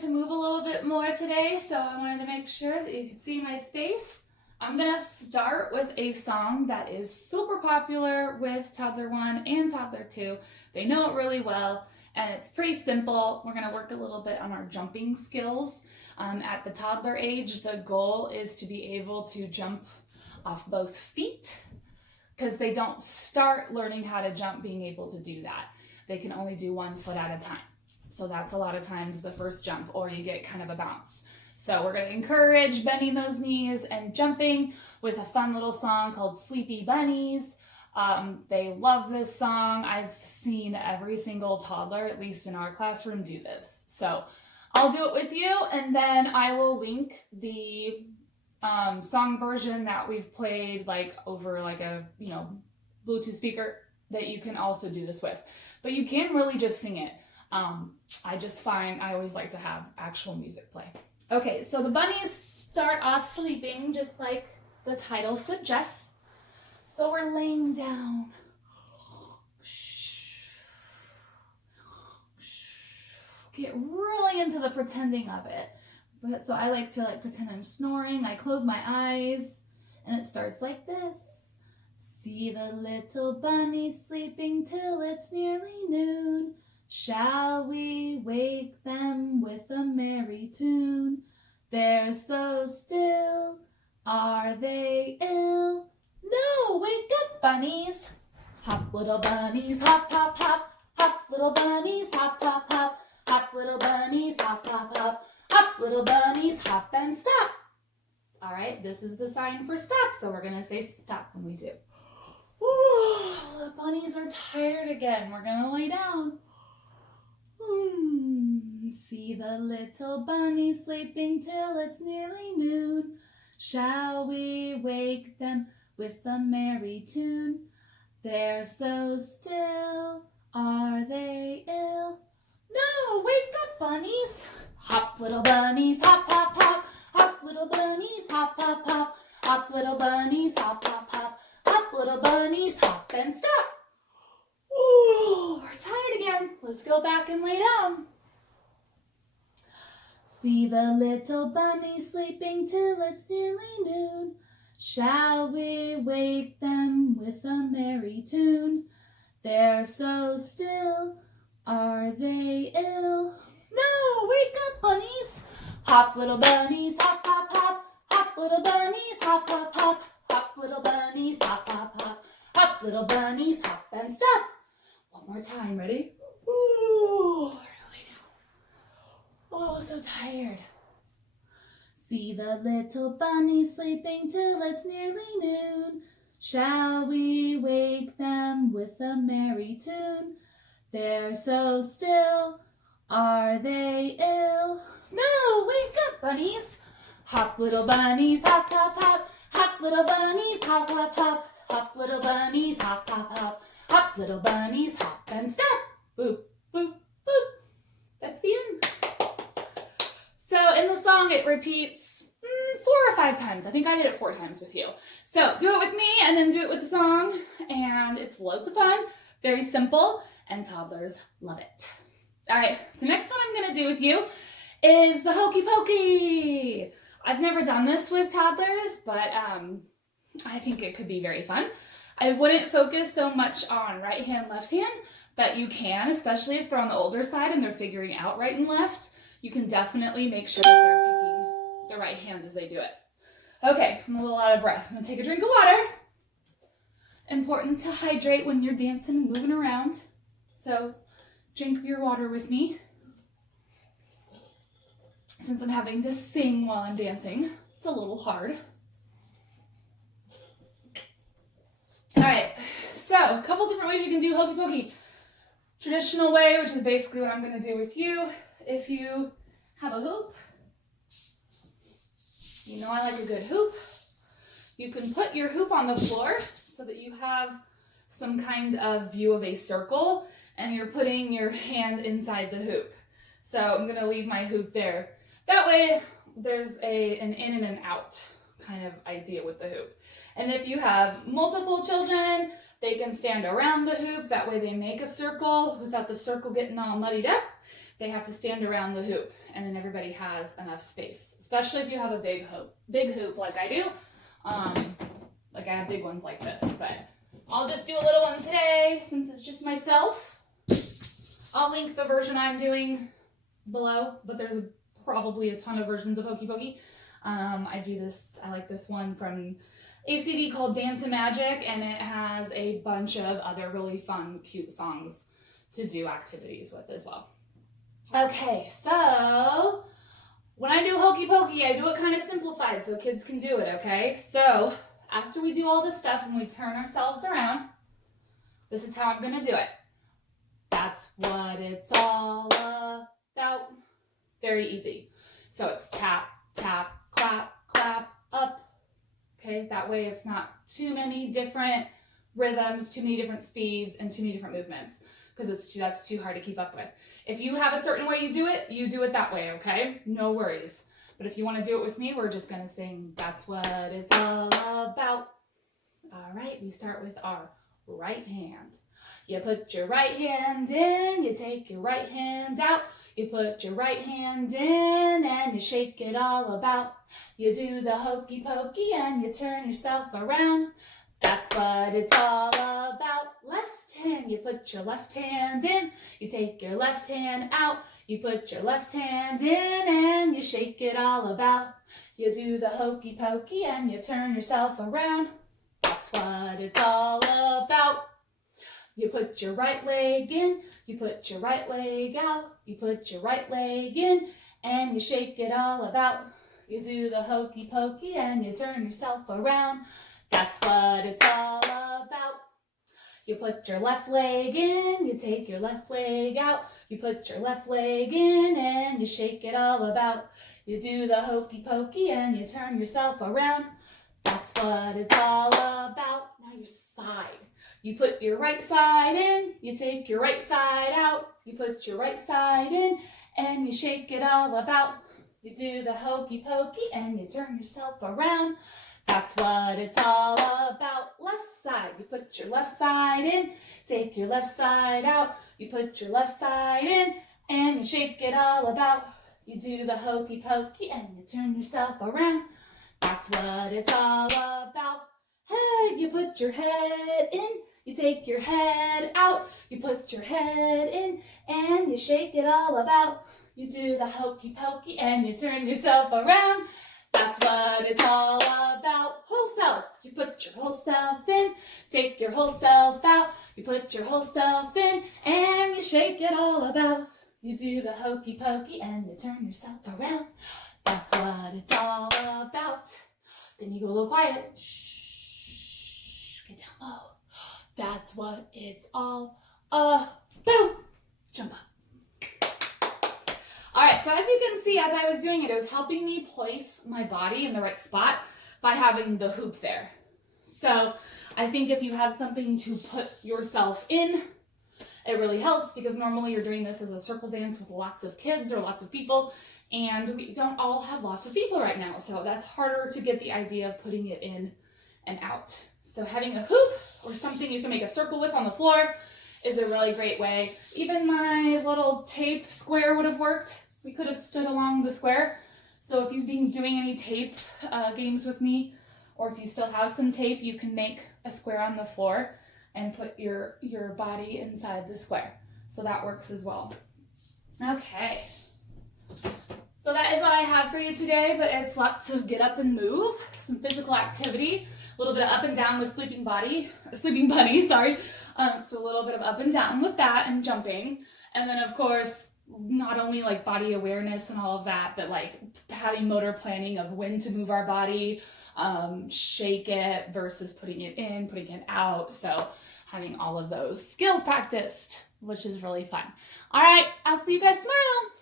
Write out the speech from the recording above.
to move a little bit more today, so I wanted to make sure that you could see my space. I'm gonna start with a song that is super popular with Toddler 1 and Toddler 2. They know it really well, and it's pretty simple. We're gonna work a little bit on our jumping skills. At the toddler age, the goal is to be able to jump off both feet, because they don't start learning how to jump being able to do that. They can only do 1 foot at a time. So that's a lot of times the first jump, or you get kind of a bounce. So we're gonna encourage bending those knees and jumping with a fun little song called Sleepy Bunnies. They love this song. I've seen every single toddler, at least in our classroom, do this. So I'll do it with you, and then I will link the song version that we've played like over like a Bluetooth speaker that you can also do this with. But you can really just sing it. I just find I always like to have actual music play. Okay, so the bunnies start off sleeping just like the title suggests. So we're laying down. Get really into the pretending of it. But so I like to pretend I'm snoring. I close my eyes and it starts like this. See the little bunnies sleeping till it's nearly noon. Shall we wake them with a merry tune? They're so still, are they ill? No, wake up, bunnies! Hop, little bunnies, hop, hop, hop. Hop, little bunnies, hop, hop, hop. Hop, little bunnies, hop, hop, hop. Hop, little bunnies, hop and stop. All right, this is the sign for stop, so we're gonna say stop when we do. Ooh, the bunnies are tired again. We're gonna lay down. See the little bunnies sleeping till it's nearly noon. Shall we wake them with a merry tune? They're so still, are they ill? No, wake up, bunnies! Hop, little bunnies, hop, hop, hop. Hop, little bunnies, hop, hop, hop. Hop, little bunnies, hop, hop, hop. Hop, little bunnies, hop and stop. Ooh, we're tired again. Let's go back and lay down. See the little bunnies sleeping till it's nearly noon. Shall we wake them with a merry tune? They're so still, are they ill? No, wake up, bunnies! Hop, little bunnies, hop, hop, hop. Hop, little bunnies, hop, hop, hop. Hop, little bunnies, hop, hop, hop. Hop, little bunnies, hop and stop. One more time, ready? Ooh, oh, so tired. See the little bunnies sleeping till it's nearly noon. Shall we wake them with a merry tune? They're so still, are they ill? No, wake up, bunnies! Hop, little bunnies, hop, hop, hop. Hop, little bunnies, hop, hop, hop. Hop, little bunnies, hop, hop, hop. Hop, little bunnies, hop and stop. Boop, boop, boop. That's the end. So in the song, it repeats 4 or 5 times. I think I did it 4 times with you. So do it with me and then do it with the song. And it's loads of fun, very simple, and toddlers love it. All right, the next one I'm gonna do with you is the Hokey Pokey. I've never done this with toddlers, but I think it could be very fun. I wouldn't focus so much on right hand, left hand, but you can, especially if they're on the older side and they're figuring out right and left. You can definitely make sure that they're picking the right hand as they do it. Okay, I'm a little out of breath. I'm gonna take a drink of water. Important to hydrate when you're dancing and moving around. So drink your water with me. Since I'm having to sing while I'm dancing, it's a little hard. All right, so a couple different ways you can do Hokey Pokey. Traditional way, which is basically what I'm gonna do with you. If you have a hoop, you know I like a good hoop. You can put your hoop on the floor so that you have some kind of view of a circle and you're putting your hand inside the hoop. So I'm gonna leave my hoop there. That way there's an in and an out kind of idea with the hoop. And if you have multiple children, they can stand around the hoop. That way they make a circle without the circle getting all muddied up. They have to stand around the hoop. and then everybody has enough space, especially if you have a big hoop like I do. Like I have big ones like this, but I'll just do a little one today since it's just myself. I'll link the version I'm doing below, but there's probably a ton of versions of Hokey Pokey. I like this one from ACD called Dance and Magic, and it has a bunch of other really fun, cute songs to do activities with as well. Okay, so when I do Hokey Pokey, I do it kind of simplified so kids can do it, okay? So after we do all this stuff and we turn ourselves around, this is how I'm gonna do it. That's what it's all about. Very easy. So it's tap, tap, clap, clap, up. Okay, that way it's not too many different rhythms, too many different speeds, and too many different movements, because that's too hard to keep up with. If you have a certain way you do it that way, okay? No worries. But if you want to do it with me, we're just going to sing, that's what it's all about. All right, we start with our right hand. You put your right hand in, you take your right hand out. You put your right hand in and you shake it all about. You do the Hokey Pokey and you turn yourself around. That's what it's all about. Left hand, you put your left hand in. You take your left hand out. You put your left hand in and you shake it all about. You do the Hokey Pokey and you turn yourself around. That's what it's all about. You put your right leg in, you put your right leg out, you put your right leg in, and you shake it all about. You do the Hokey Pokey and you turn yourself around. That's what it's all about. You put your left leg in, you take your left leg out, you put your left leg in, and you shake it all about. You do the Hokey Pokey and you turn yourself around. That's what it's all about. Now your side. You put your right side in, you take your right side out, you put your right side in, and you shake it all about. You do the Hokey Pokey and you turn yourself around. That's what it's all about. Left side, you put your left side in, take your left side out, you put your left side in, and you shake it all about. You do the Hokey Pokey and you turn yourself around. That's what it's all about. Head, you put your head in, you take your head out, you put your head in, and you shake it all about. You do the Hokey Pokey and you turn yourself around. That's what it's all about. Whole self, you put your whole self in, take your whole self out, you put your whole self in, and you shake it all about. You do the Hokey Pokey and you turn yourself around. That's what it's all about. Then you go a little quiet. Shh, get down low. That's what it's all about. Jump up. All right, so as you can see, as I was doing it, it was helping me place my body in the right spot by having the hoop there. So I think if you have something to put yourself in, it really helps, because normally you're doing this as a circle dance with lots of kids or lots of people, and we don't all have lots of people right now. So that's harder to get the idea of putting it in and out. So having a hoop or something you can make a circle with on the floor is a really great way. Even my little tape square would have worked. We could have stood along the square. So if you've been doing any tape games with me, or if you still have some tape, you can make a square on the floor and put your body inside the square. So that works as well. Okay. So that is what I have for you today, but it's lots of get up and move, some physical activity, a little bit of up and down with sleeping bunny, sorry. So a little bit of up and down with that and jumping. And then of course, not only like body awareness and all of that, but like having motor planning of when to move our body, shake it versus putting it in, putting it out. So having all of those skills practiced, which is really fun. All right, I'll see you guys tomorrow.